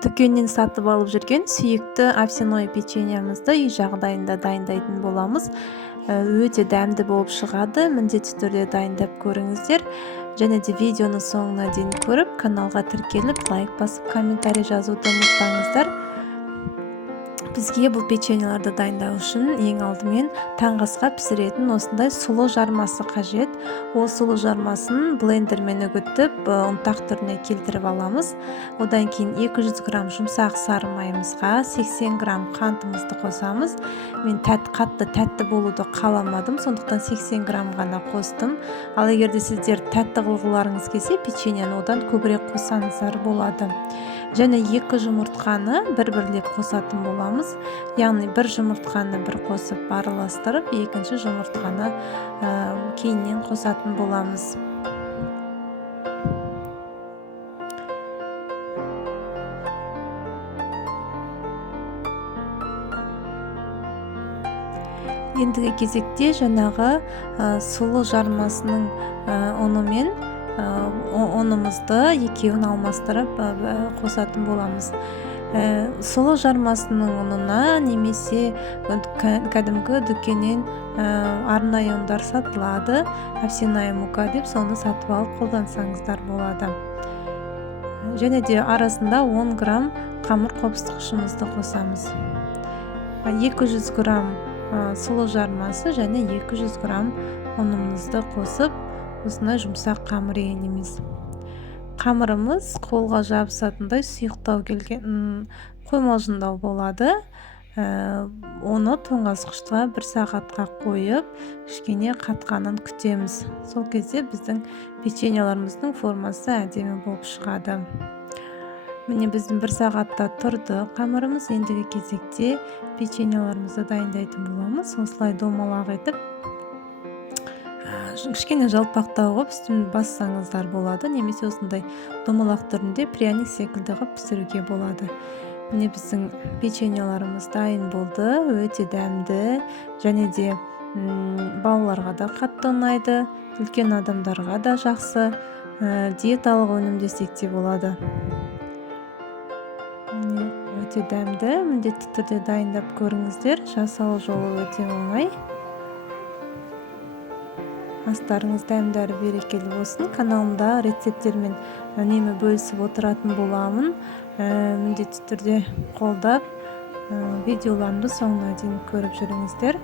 Дүкеннен сатып алып жүрген сүйікті овсяной печеньемізді үй жағдайында дайындайтын боламыз. Өте дәмді болып шығады. Міндетті түрде дайындап көріңіздер. Және де видеоны соңына дейін көріп, каналға тіркеліп, лайк басып, комментарий жазуды ұмытпаңыздар. Бізге бұл печеньеларды дайындау үшін ең алдымен таңғы асқа пісіретін осындай сұлы жармасы қажет. Ол сұлы жармасын блендермен үгітіп, ұнтақ түріне келтіріп аламыз. Одан кейін 200 грамм жұмсақ сары майымызға 80 грамм қантымызды қосамыз. Мен қатты тәтті болуды қаламадым, сондықтан 80 грамм ғана қостым. Ал егер де сіздер тәтті қылғыларыңыз келсе, печеньені одан көбірек қосаңыздар болады. Және 2 жұмыртқаны бір-бірлеп қосатын боламыз. Яғни бір жұмыртқаны бір қосып араластырып, екінші жұмыртқаны кейіннен қосатын боламыз. Ендігі кезекте жаңағы сұлы жармасының ұнымен ұнымызды екеуін алмастырып қосатын боламыз. Сұлы жармасының ұнына немесе кәдімгі дүкеннен арнайы ұндар сатылады, овсяная мука деп, соны сатып алып қолдансаңыздар болады. Және де арасында 10 грамм қамыр қопсытқышымызды қосамыз. 200 грамм сұлы жармасы және 200 грамм ұнымызды қосып, осындай жұмсақ қамыр иеміз. Қамырымыз қолға жабысатындай сұйықтау келген қоймалжындау болады. Оны тоңазытқышқа 1 сағатқа қойып, кішкене қатқанын күтеміз. Сол кезде біздің печеньеларымыздың формасы әдемі болып шығады. Міне біздің 1 сағатта тұрды қамырымыз. Ендігі кезекте печеньеларымызды дайындайтын боламыз. Осылай домалақ етіп, кішкене жалпақтау қылып үстін бассаңыздар болады, немесе осындай домалақ түрінде пряник секілді қылып пісіруге болады. Міне біздің печеньеларымыз дайын болды. Өте дәмді, және де балаларға да қатты ұнайды, үлкен адамдарға да жақсы, диеталық өнім десек те болады. Өте дәмді, міндетті түрде дайындап көріңіздер. Жасау жолы өте оңай. Астарыңыз дәмдәрі берекелі болсын. Каналымда рецепттермен үнемі бөлісіп отыратын боламын. Міндетті түрде қолдап, видеоларымды соңына дейін көріп жүріңіздер.